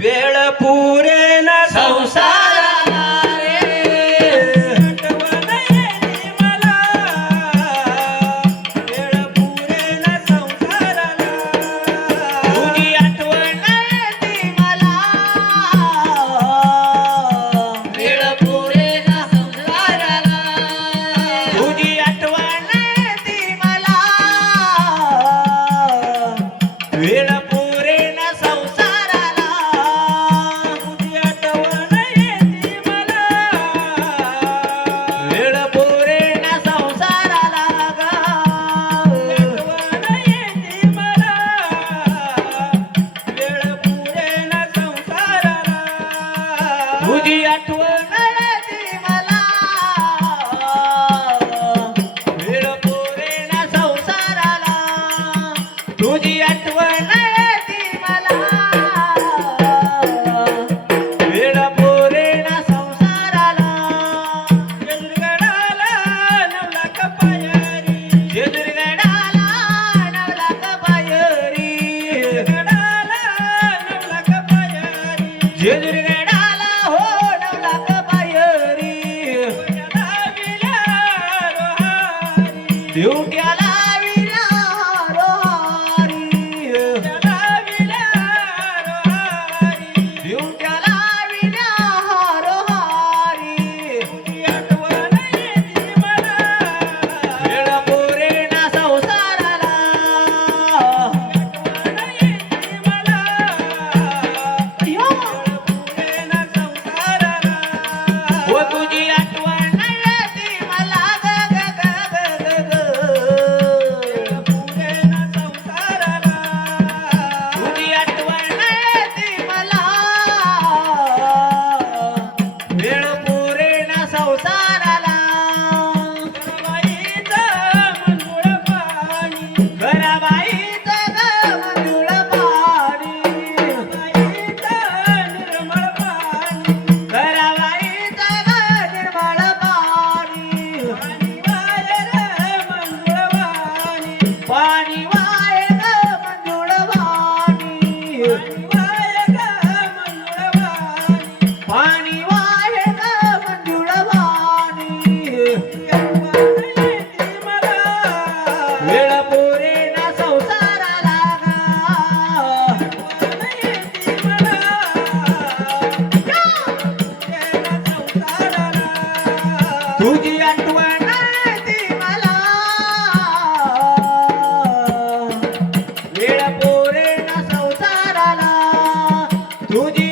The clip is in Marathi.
वेळ पुरे न संसाराला आठवण येते मला वेळ पुरे न संसाराला तुझी आठवण येते मला वेळ पुरे न संसाराला तुझी आठवण येते मला वेळ पुरे न संसाराला तुझी आठवण येते मला वेळ पुरे न संसाराला आठवण येते मला वेळ पुरे न संसाराला तुझी आठवण येते मला वेळ पुरे न संसाराला तुझी आठवण येते मला वेळ पुरे न संसाराला जेजुरगडाला नवलाख पायारी जेजुरगडाला नवलाख पायरी गडाला नवलाख पायारी जेजुरगडाला हो नवलाख पायरी विल्या रोहारी दिवट्याला विल्या रोहारी विल्या रोहारी दिवट्याला विल्या रोहारी तुझी आठवण येते मला वेळ पुरे न संसाराला आठवण येते मला पुरे न संसाराला हो तुझी आठवण येते मला ग ग ग ग ग ग पुरे न संसाराला तुझी आठवण येते मला वेळ पुरे न संसाराला बाईचं मंजुळ पाणी घराबाईचं ग मंजुळ पाणी बाईचं निर्मळ पाणी घराबाईचं ग निर्मळ पाणी पाणी वाय ग मंजुळ वाणी पाणी वाहे ग मंजुळ वाणी वेळ पुरे न संसाराला तुझी आठवण येते मला वेळ पुरे न संसाराला तुझी